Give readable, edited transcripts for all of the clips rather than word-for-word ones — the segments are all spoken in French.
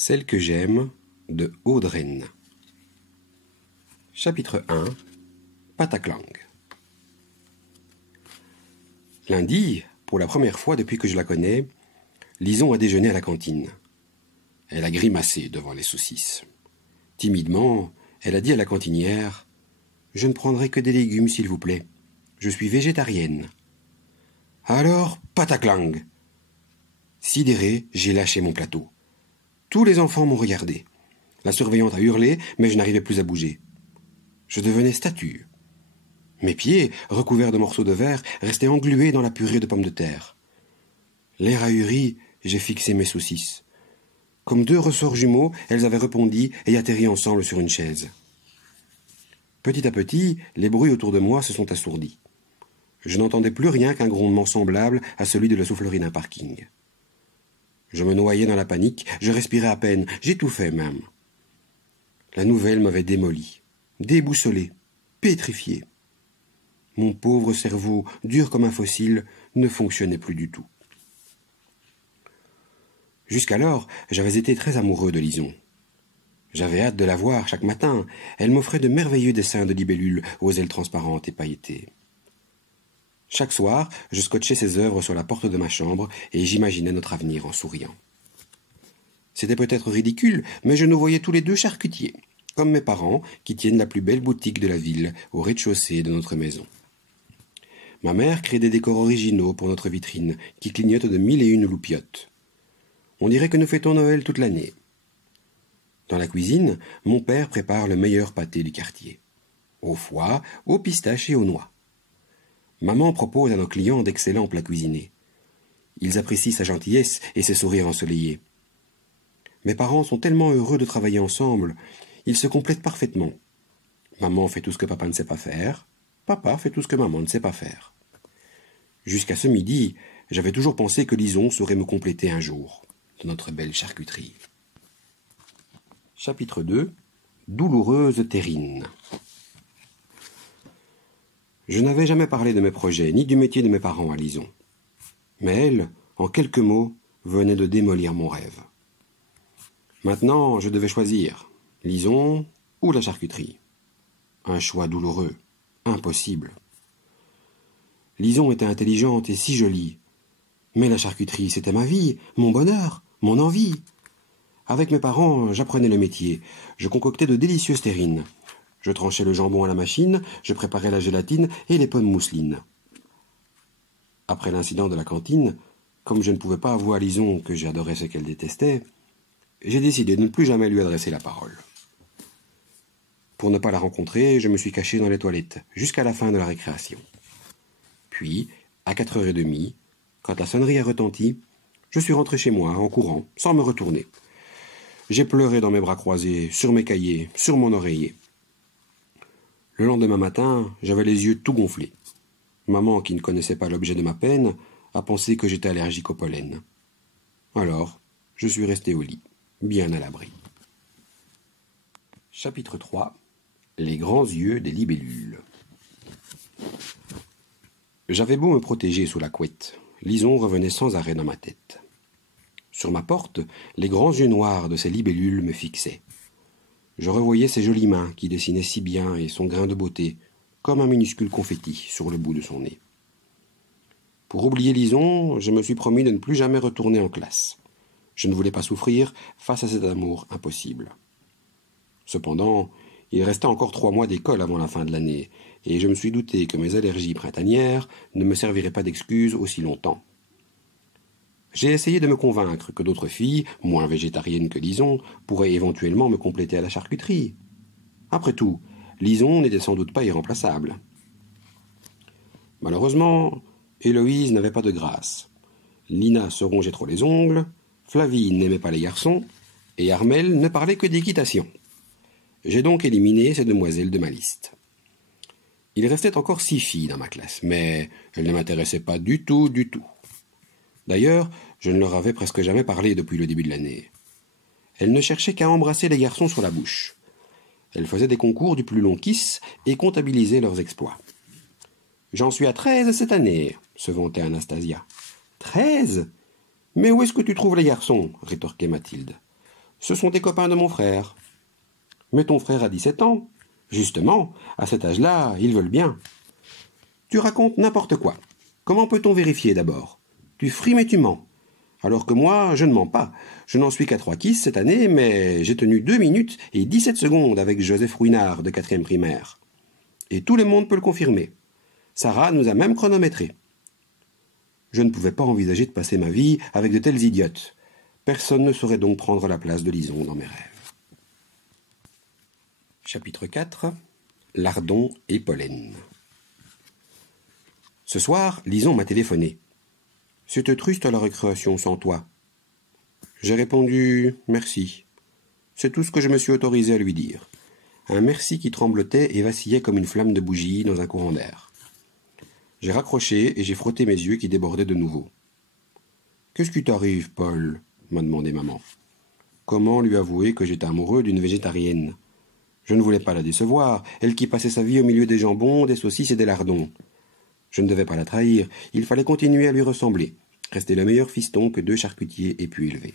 Celle que j'aime de Audreyne. Chapitre 1. Pataclang. Lundi, pour la première fois depuis que je la connais, Lison a déjeuné à la cantine. Elle a grimacé devant les saucisses. Timidement, elle a dit à la cantinière « Je ne prendrai que des légumes, s'il vous plaît. Je suis végétarienne. » Alors, pataclang. Sidéré, j'ai lâché mon plateau. Tous les enfants m'ont regardé. La surveillante a hurlé, mais je n'arrivais plus à bouger. Je devenais statue. Mes pieds, recouverts de morceaux de verre, restaient englués dans la purée de pommes de terre. L'air ahuri, j'ai fixé mes saucisses. Comme deux ressorts jumeaux, elles avaient rebondi et atterri ensemble sur une chaise. Petit à petit, les bruits autour de moi se sont assourdis. Je n'entendais plus rien qu'un grondement semblable à celui de la soufflerie d'un parking. Je me noyais dans la panique, je respirais à peine, j'étouffais même. La nouvelle m'avait démoli, déboussolé, pétrifié. Mon pauvre cerveau, dur comme un fossile, ne fonctionnait plus du tout. Jusqu'alors, j'avais été très amoureux de Lison. J'avais hâte de la voir chaque matin. Elle m'offrait de merveilleux dessins de libellules aux ailes transparentes et pailletées. Chaque soir, je scotchais ses œuvres sur la porte de ma chambre et j'imaginais notre avenir en souriant. C'était peut-être ridicule, mais je nous voyais tous les deux charcutiers, comme mes parents qui tiennent la plus belle boutique de la ville au rez-de-chaussée de notre maison. Ma mère crée des décors originaux pour notre vitrine qui clignotent de 1001 loupiottes. On dirait que nous fêtons Noël toute l'année. Dans la cuisine, mon père prépare le meilleur pâté du quartier. Au foie, aux pistaches et aux noix. Maman propose à nos clients d'excellents plats cuisinés. Ils apprécient sa gentillesse et ses sourires ensoleillés. Mes parents sont tellement heureux de travailler ensemble, ils se complètent parfaitement. Maman fait tout ce que papa ne sait pas faire, papa fait tout ce que maman ne sait pas faire. Jusqu'à ce midi, j'avais toujours pensé que Lison saurait me compléter un jour, de notre belle charcuterie. Chapitre 2. Douloureuse terrine. Je n'avais jamais parlé de mes projets, ni du métier de mes parents à Lison. Mais elle, en quelques mots, venait de démolir mon rêve. Maintenant, je devais choisir, Lison ou la charcuterie. Un choix douloureux, impossible. Lison était intelligente et si jolie. Mais la charcuterie, c'était ma vie, mon bonheur, mon envie. Avec mes parents, j'apprenais le métier. Je concoctais de délicieuses terrines. Je tranchais le jambon à la machine, je préparais la gélatine et les pommes mousselines. Après l'incident de la cantine, comme je ne pouvais pas avouer à Lison que j'adorais ce qu'elle détestait, j'ai décidé de ne plus jamais lui adresser la parole. Pour ne pas la rencontrer, je me suis caché dans les toilettes, jusqu'à la fin de la récréation. Puis, à 4h30, quand la sonnerie a retenti, je suis rentré chez moi, en courant, sans me retourner. J'ai pleuré dans mes bras croisés, sur mes cahiers, sur mon oreiller. Le lendemain matin, j'avais les yeux tout gonflés. Maman, qui ne connaissait pas l'objet de ma peine, a pensé que j'étais allergique au pollen. Alors, je suis resté au lit, bien à l'abri. Chapitre 3. Les grands yeux des libellules. J'avais beau me protéger sous la couette, Lison revenait sans arrêt dans ma tête. Sur ma porte, les grands yeux noirs de ces libellules me fixaient. Je revoyais ses jolies mains qui dessinaient si bien et son grain de beauté, comme un minuscule confetti sur le bout de son nez. Pour oublier Lison, je me suis promis de ne plus jamais retourner en classe. Je ne voulais pas souffrir face à cet amour impossible. Cependant, il restait encore 3 mois d'école avant la fin de l'année, et je me suis douté que mes allergies printanières ne me serviraient pas d'excuse aussi longtemps. J'ai essayé de me convaincre que d'autres filles, moins végétariennes que Lison, pourraient éventuellement me compléter à la charcuterie. Après tout, Lison n'était sans doute pas irremplaçable. Malheureusement, Héloïse n'avait pas de grâce. Lina se rongeait trop les ongles, Flavie n'aimait pas les garçons, et Armelle ne parlait que d'équitation. J'ai donc éliminé ces demoiselles de ma liste. Il restait encore 6 filles dans ma classe, mais elles ne m'intéressaient pas du tout. D'ailleurs, je ne leur avais presque jamais parlé depuis le début de l'année. Elles ne cherchaient qu'à embrasser les garçons sur la bouche. Elles faisaient des concours du plus long kiss et comptabilisaient leurs exploits. « J'en suis à 13 cette année », se vantait Anastasia. « 13 ? Mais où est-ce que tu trouves les garçons ?» rétorquait Mathilde. Ce sont des copains de mon frère. Mais ton frère a 17 ans. Justement, à cet âge-là, ils veulent bien. Tu racontes n'importe quoi. Comment peut-on vérifier d'abord? Tu frimes et tu mens. Alors que moi, je ne mens pas. Je n'en suis qu'à 3 kisses cette année, mais j'ai tenu 2 minutes et 17 secondes avec Joseph Rouinard de 4e primaire. Et tout le monde peut le confirmer. Sarah nous a même chronométrés. Je ne pouvais pas envisager de passer ma vie avec de telles idiotes. Personne ne saurait donc prendre la place de Lison dans mes rêves. Chapitre 4. Lardon et pollen. Ce soir, Lison m'a téléphoné. « C'était triste à la récréation sans toi. » J'ai répondu « Merci ». C'est tout ce que je me suis autorisé à lui dire. Un merci qui tremblotait et vacillait comme une flamme de bougie dans un courant d'air. J'ai raccroché et j'ai frotté mes yeux qui débordaient de nouveau. « Qu'est-ce qui t'arrive, Paul ?» m'a demandé maman. Comment lui avouer que j'étais amoureux d'une végétarienne? Je ne voulais pas la décevoir, elle qui passait sa vie au milieu des jambons, des saucisses et des lardons. Je ne devais pas la trahir, il fallait continuer à lui ressembler, rester le meilleur fiston que 2 charcutiers aient pu élever.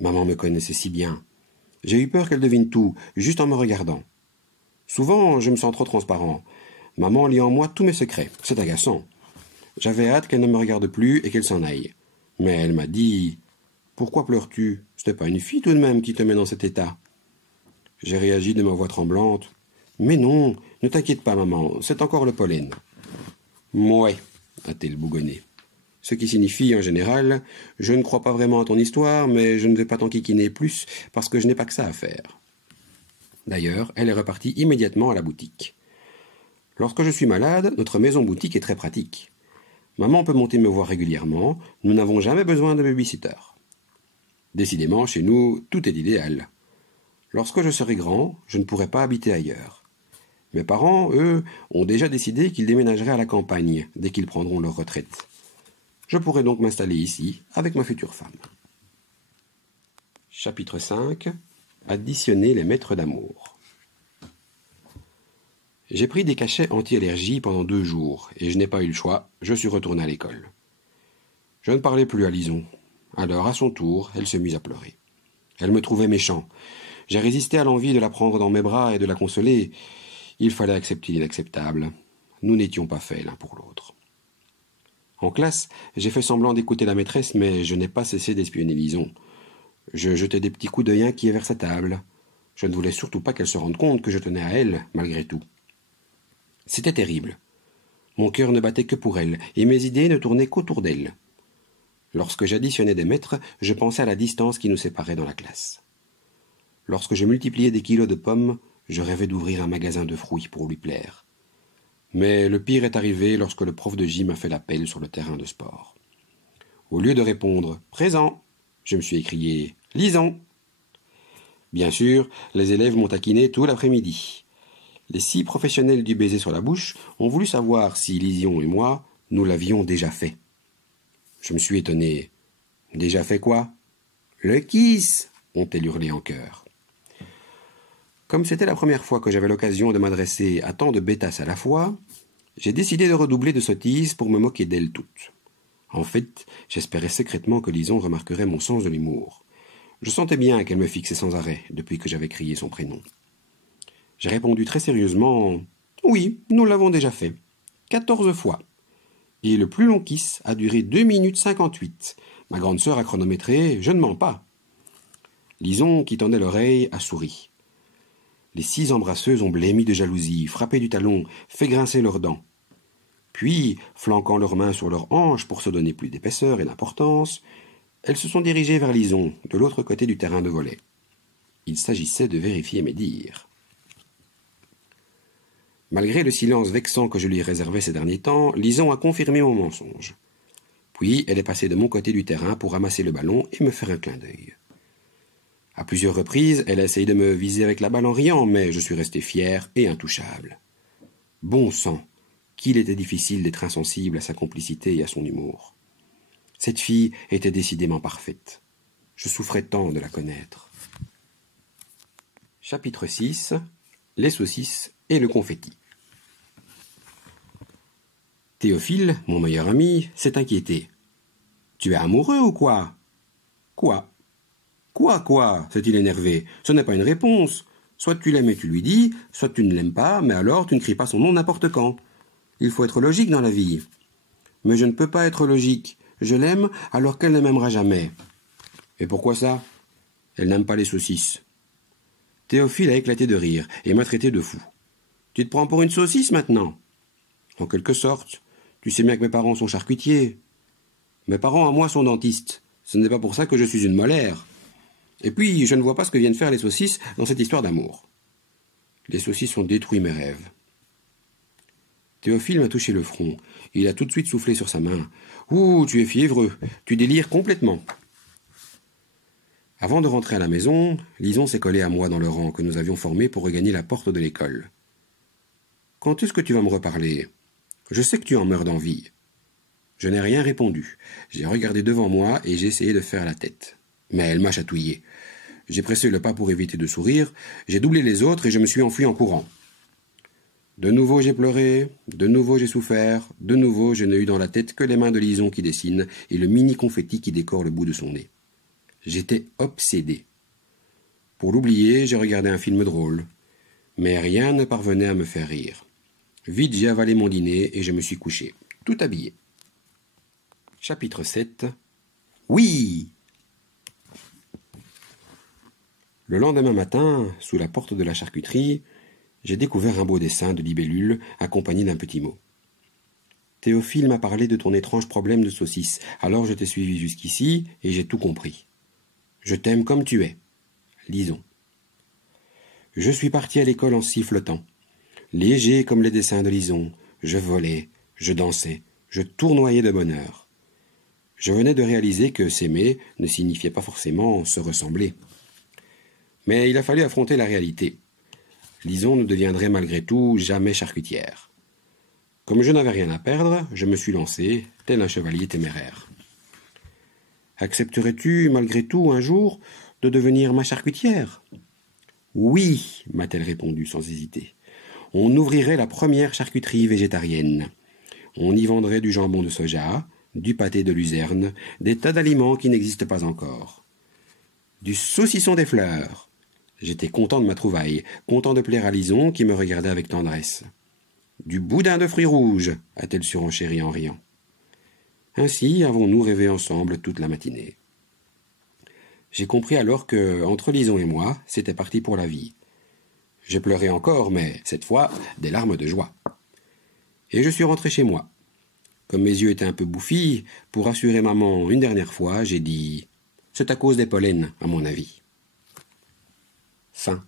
Maman me connaissait si bien. J'ai eu peur qu'elle devine tout, juste en me regardant. Souvent, je me sens trop transparent. Maman lit en moi tous mes secrets, c'est agaçant. J'avais hâte qu'elle ne me regarde plus et qu'elle s'en aille. Mais elle m'a dit « Pourquoi pleures-tu? Ce n'est pas une fille tout de même qui te met dans cet état. » J'ai réagi de ma voix tremblante. « Mais non, ne t'inquiète pas, maman, c'est encore le pollen. » « Mouais, a-t-elle bougonné. Ce qui signifie, en général, je ne crois pas vraiment à ton histoire, mais je ne vais pas t'enquiquiner plus parce que je n'ai pas que ça à faire. D'ailleurs, elle est repartie immédiatement à la boutique. Lorsque je suis malade, notre maison-boutique est très pratique. Maman peut monter me voir régulièrement, nous n'avons jamais besoin de baby-sitter. Décidément, chez nous, tout est idéal. Lorsque je serai grand, je ne pourrai pas habiter ailleurs. Mes parents, eux, ont déjà décidé qu'ils déménageraient à la campagne dès qu'ils prendront leur retraite. Je pourrai donc m'installer ici avec ma future femme. Chapitre 5. Additionner les maîtres d'amour. J'ai pris des cachets anti-allergie pendant 2 jours, et je n'ai pas eu le choix, je suis retourné à l'école. Je ne parlais plus à Lison. Alors, à son tour, elle se mit à pleurer. Elle me trouvait méchant. J'ai résisté à l'envie de la prendre dans mes bras et de la consoler. Il fallait accepter l'inacceptable. Nous n'étions pas faits l'un pour l'autre. En classe, j'ai fait semblant d'écouter la maîtresse, mais je n'ai pas cessé d'espionner Lison. Je jetais des petits coups d'œil inquiets vers sa table. Je ne voulais surtout pas qu'elle se rende compte que je tenais à elle, malgré tout. C'était terrible. Mon cœur ne battait que pour elle, et mes idées ne tournaient qu'autour d'elle. Lorsque j'additionnais des maîtres, je pensais à la distance qui nous séparait dans la classe. Lorsque je multipliais des kilos de pommes, je rêvais d'ouvrir un magasin de fruits pour lui plaire. Mais le pire est arrivé lorsque le prof de gym a fait l'appel sur le terrain de sport. Au lieu de répondre « Présent », je me suis écrié « Lisons ». Bien sûr, les élèves m'ont taquiné tout l'après-midi. Les 6 professionnels du baiser sur la bouche ont voulu savoir si Lision et moi, nous l'avions déjà fait. Je me suis étonné. « Déjà fait quoi ?»« Le kiss !» ont-elles hurlé en chœur. Comme c'était la première fois que j'avais l'occasion de m'adresser à tant de bêtasses à la fois, j'ai décidé de redoubler de sottises pour me moquer d'elles toutes. En fait, j'espérais secrètement que Lison remarquerait mon sens de l'humour. Je sentais bien qu'elle me fixait sans arrêt depuis que j'avais crié son prénom. J'ai répondu très sérieusement « Oui, nous l'avons déjà fait. 14 fois. Et le plus long kiss a duré 2 minutes 58. Ma grande sœur a chronométré, je ne mens pas. » Lison, qui tendait l'oreille, a souri. Les 6 embrasseuses ont blêmi de jalousie, frappé du talon, fait grincer leurs dents. Puis, flanquant leurs mains sur leurs hanches pour se donner plus d'épaisseur et d'importance, elles se sont dirigées vers Lison, de l'autre côté du terrain de volley. Il s'agissait de vérifier mes dires. Malgré le silence vexant que je lui réservais ces derniers temps, Lison a confirmé mon mensonge. Puis, elle est passée de mon côté du terrain pour ramasser le ballon et me faire un clin d'œil. À plusieurs reprises, elle a essayé de me viser avec la balle en riant, mais je suis resté fier et intouchable. Bon sang, qu'il était difficile d'être insensible à sa complicité et à son humour. Cette fille était décidément parfaite. Je souffrais tant de la connaître. Chapitre 6. Les saucisses et le confetti. Théophile, mon meilleur ami, s'est inquiété. « Tu es amoureux ou quoi ?»« Quoi ?» Quoi s'est-il énervé. Ce n'est pas une réponse. Soit tu l'aimes et tu lui dis, soit tu ne l'aimes pas, mais alors tu ne cries pas son nom n'importe quand. Il faut être logique dans la vie. Mais je ne peux pas être logique. Je l'aime alors qu'elle ne m'aimera jamais. Et pourquoi ça? Elle n'aime pas les saucisses. Théophile a éclaté de rire et m'a traité de fou. Tu te prends pour une saucisse maintenant? En quelque sorte. Tu sais bien que mes parents sont charcutiers. Mes parents à moi sont dentistes. Ce n'est pas pour ça que je suis une molaire. Et puis, je ne vois pas ce que viennent faire les saucisses dans cette histoire d'amour. Les saucisses ont détruit mes rêves. Théophile m'a touché le front. Il a tout de suite soufflé sur sa main. « Ouh, tu es fiévreux. Tu délires complètement. » Avant de rentrer à la maison, Lison s'est collée à moi dans le rang que nous avions formé pour regagner la porte de l'école. « Quand est-ce que tu vas me reparler? Je sais que tu en meurs d'envie. » Je n'ai rien répondu. J'ai regardé devant moi et j'ai essayé de faire la tête. Mais elle m'a chatouillé. J'ai pressé le pas pour éviter de sourire, j'ai doublé les autres et je me suis enfui en courant. De nouveau j'ai pleuré, de nouveau j'ai souffert, de nouveau je n'ai eu dans la tête que les mains de Lison qui dessinent et le mini confetti qui décore le bout de son nez. J'étais obsédé. Pour l'oublier, j'ai regardé un film drôle. Mais rien ne parvenait à me faire rire. Vite j'ai avalé mon dîner et je me suis couché, tout habillé. Chapitre 7. Oui! Le lendemain matin, sous la porte de la charcuterie, j'ai découvert un beau dessin de libellule accompagné d'un petit mot. Théophile m'a parlé de ton étrange problème de saucisse, alors je t'ai suivi jusqu'ici et j'ai tout compris. Je t'aime comme tu es. Lisons. Je suis parti à l'école en sifflotant. Léger comme les dessins de Lison, je volais, je dansais, je tournoyais de bonheur. Je venais de réaliser que s'aimer ne signifiait pas forcément se ressembler. Mais il a fallu affronter la réalité. Lison ne deviendrait malgré tout jamais charcutière. Comme je n'avais rien à perdre, je me suis lancé, tel un chevalier téméraire. Accepterais-tu, malgré tout, un jour, de devenir ma charcutière? Oui, m'a-t-elle répondu sans hésiter. On ouvrirait la première charcuterie végétarienne. On y vendrait du jambon de soja, du pâté de luzerne, des tas d'aliments qui n'existent pas encore. Du saucisson des fleurs. J'étais content de ma trouvaille, content de plaire à Lison qui me regardait avec tendresse. Du boudin de fruits rouges, a-t-elle surenchéri en riant. Ainsi avons-nous rêvé ensemble toute la matinée. J'ai compris alors que, entre Lison et moi, c'était parti pour la vie. J'ai pleuré encore, mais, cette fois, des larmes de joie. Et je suis rentré chez moi. Comme mes yeux étaient un peu bouffis, pour rassurer maman une dernière fois, j'ai dit « C'est à cause des pollens, à mon avis. » Fin.